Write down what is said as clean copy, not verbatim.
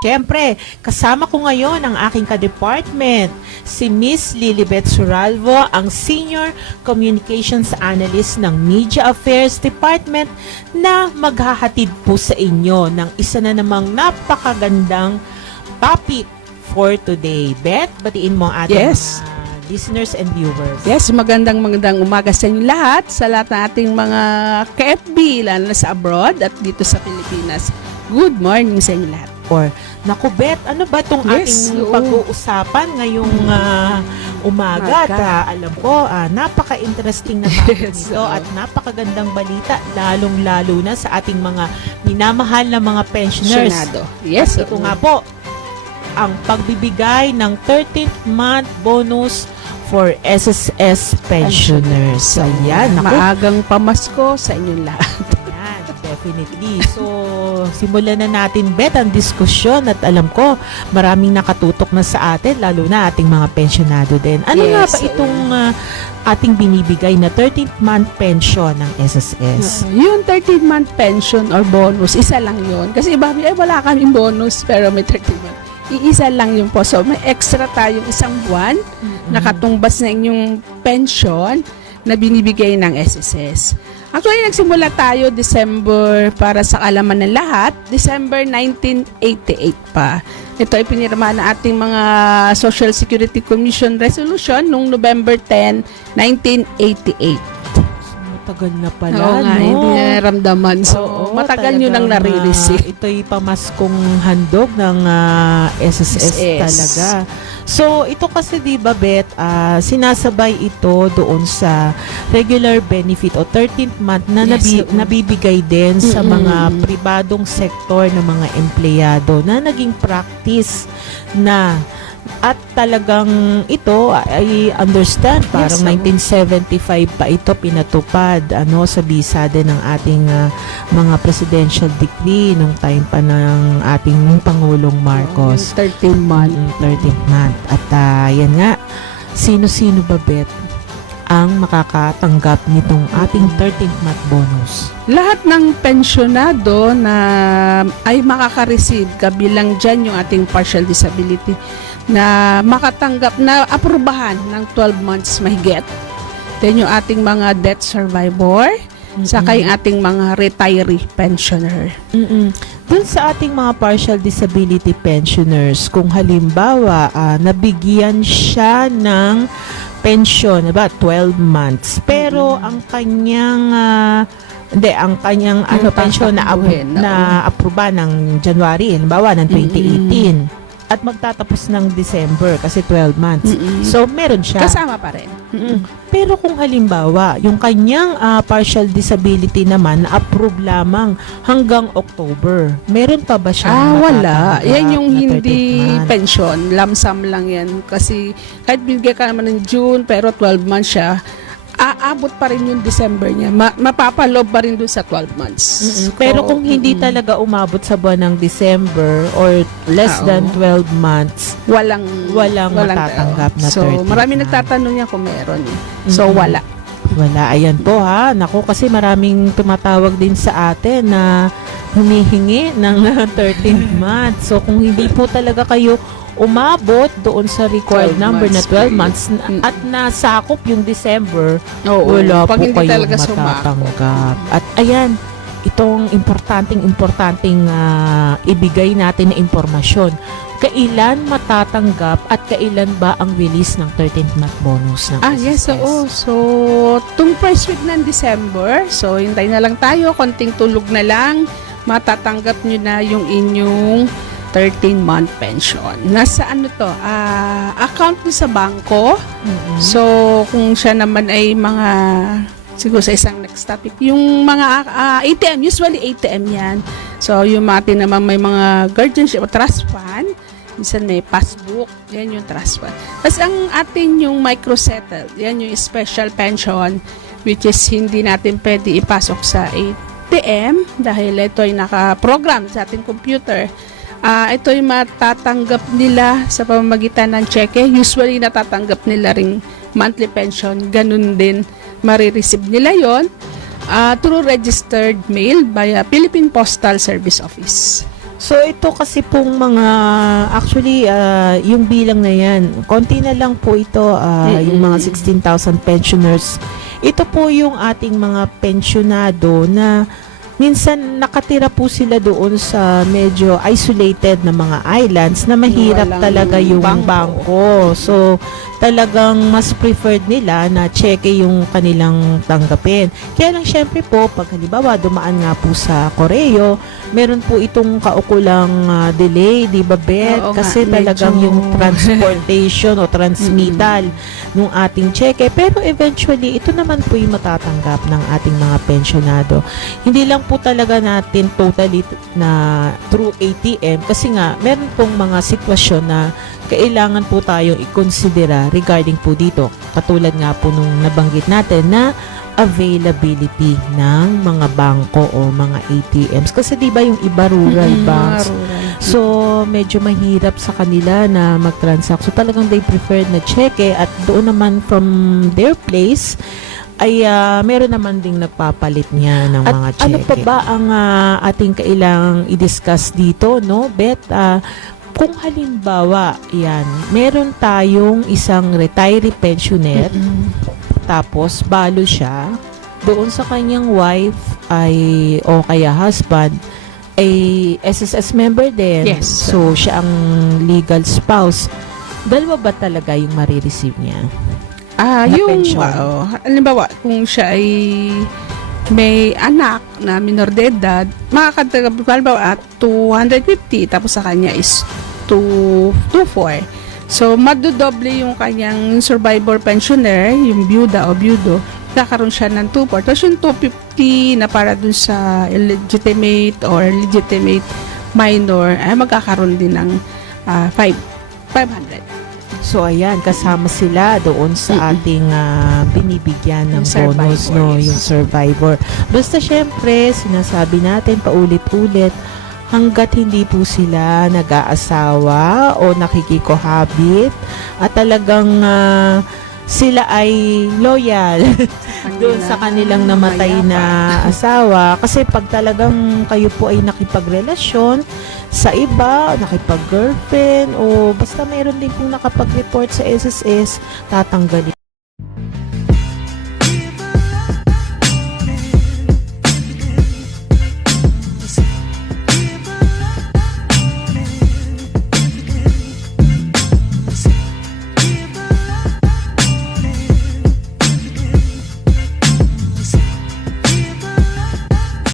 Siyempre, kasama ko ngayon ang aking ka-department, si Miss Lilibet Suralvo, ang Senior Communications Analyst ng Media Affairs Department na maghahatid po sa inyo ng isa na namang napakagandang topic for today. Beth, batiin mo ang ating mga listeners and viewers. Yes, magandang umaga sa inyo lahat, sa lahat ng ating mga ka-FB, lalo na sa abroad at dito sa Pilipinas. Good morning sa inyo lahat. Or, naku Beth, ano ba itong ating pag-uusapan ngayong umaga? At alam ko, napaka-interesting na topic nito at napakagandang balita, lalong-lalo na sa ating mga minamahal na mga pensioners. Yes. At ito nga po, ang pagbibigay ng 13th month bonus for SSS pensioners. Ayan, naku. Maagang pamasko sa inyong lahat. Ayan, definitely. So, simulan na natin, Beth, ang diskusyon at alam ko, maraming nakatutok na sa atin, lalo na ating mga pensionado din. Ano nga ba itong ating binibigay na 13th month pension ng SSS? Yung 13th month pension or bonus, isa lang yun. Kasi iba, wala kaming bonus pero may 13th month. Iisa lang yun po. So, may extra tayong isang buwan nakatumbas na inyong pension na binibigay ng SSS. Actually, nagsimula tayo December, para sa kalaman ng lahat, December 1988 pa. Ito ay pinirma ng ating mga Social Security Commission resolution noong November 10, 1988. Matagal na pala, Oo nga, no? hindi naramdaman. So, matagal nyo nang nare-receive. Ito'y pamaskong handog ng SSS talaga. So, ito kasi di ba, Beth, sinasabay ito doon sa regular benefit o 13th month na nabibigay din sa mga pribadong sektor ng mga empleyado na naging practice na at talagang ito ay understand parang 1975 pa ito pinatupad sa bisa din ng ating mga presidential decree nung time pa ng ating Pangulong Marcos. 13th month. 13th month. At yan nga, sino-sino ba, Beth, ang makakatanggap nitong ating 13th month bonus? Lahat ng pensyonado na ay makaka-receive, kabilang dyan yung ating partial disability, na makatanggap na aprubahan ng 12 months mahigit. Then yung ating mga death survivor, saka yung ating mga retiree pensioner. Dun sa ating mga partial disability pensioners, kung halimbawa nabigyan siya ng pension, diba, 12 months, pero ang kanyang pension na aproba ng January, halimbawa ng 2018, at magtatapos ng December kasi 12 months. So, meron siya. Kasama pa rin. Pero kung halimbawa, yung kanyang partial disability naman na-approve lamang hanggang October, meron pa ba siya? Wala. Yan yung hindi pension. Lump sum lang yan. Kasi kahit bigay ka naman ng June, pero 12 months siya, aabot pa rin yung December niya. Mapapalob pa rin doon sa 12 months. Pero kung hindi talaga umabot sa buwan ng December or less than 12 months, walang matatanggap na 13. So, marami nagtatanong niya kung meron. So, wala. Wala. Ayan po ha. Naku, kasi maraming tumatawag din sa atin na humihingi ng 13th month. So, kung hindi po talaga kayo umabot doon sa required number na 12 months at nasakop yung December, wala po kayong matatanggap. At ayan, itong importanteng ibigay natin na impormasyon. Kailan matatanggap at kailan ba ang release ng 13th month bonus ng SSS? Yes, oo. So, tung first week ng December, so hintay na lang tayo, konting tulog na lang, matatanggap nyo na yung inyong 13-month pension. Nasa account niyo sa bangko. So, kung siya naman ay mga, siguro sa isang next topic, yung mga ATM, usually ATM yan. So, yung mga naman may mga guardianship o trust fund, minsan may passbook, yan yung trust fund. Tapos ang atin yung microsettle, yan yung special pension, which is hindi natin pwede ipasok sa ATM dahil ito ay naka-program sa ating computer. Ito ay matatanggap nila sa pamamagitan ng cheque. Usually natatanggap nila ring monthly pension. Ganun din marireceive nila yon through registered mail via Philippine Postal Service Office. So ito kasi pong mga actually yung bilang na yan, konti na lang po ito yung mga 16,000 pensioners. Ito po yung ating mga pensyonado na minsan nakatira po sila doon sa medyo isolated na mga islands na mahirap Walang talaga yung bangko. So talagang mas preferred nila na cheque yung kanilang tanggapin. Kaya lang syempre po, pag halimbawa dumaan nga po sa Koreo, meron po itong kaukulang delay, di ba, Beth? Oo nga, Kasi talagang medyo- yung transportation o transmittal ng ating cheque. Pero eventually, ito naman po yung matatanggap ng ating mga pensyonado. Hindi lang po talaga natin totally na through ATM kasi nga, meron pong mga sitwasyon na kailangan po tayong i-considera regarding po dito. Katulad nga po nung nabanggit natin na availability ng mga bangko o mga ATMs. Kasi di ba yung iba rural banks, so medyo mahirap sa kanila na mag-transact. So talagang they preferred na cheque at doon naman from their place ay meron naman ding nagpapalit niya ng mga cheque. Ano pa ba ang ating kailangang i-discuss dito, no, Beth? Kung halimbawa, yan, meron tayong isang retiree pensioner, tapos balo siya, doon sa kanyang wife ay, o kaya husband, ay SSS member din. Yes. So, siya ang legal spouse. Dalawa ba talaga yung marireceive niya? Na Yung, pension. halimbawa, kung siya ay may anak na minor de edad, makakatanggap halimbawa at 250, tapos sa kanya is 224. So, madodoble yung kanyang survivor pensioner, yung byuda o byudo, kakaroon siya ng 2-4. Tapos yung 250 na para dun sa illegitimate or legitimate minor, ay magkakaroon din ng 500. So, ayan, kasama sila doon sa ating binibigyan ng Yung bonus, survivor, no? yes. Yung survivor. Basta, syempre, sinasabi natin paulit-ulit, hanggat hindi po sila nag-aasawa o nakikikohabit at talagang sila ay loyal doon sa kanilang namatay na asawa. Kasi pag talagang kayo po ay nakipagrelasyon sa iba, nakipag-girlfriend, o basta mayroon din pong nakapag-report sa SSS, tatanggalin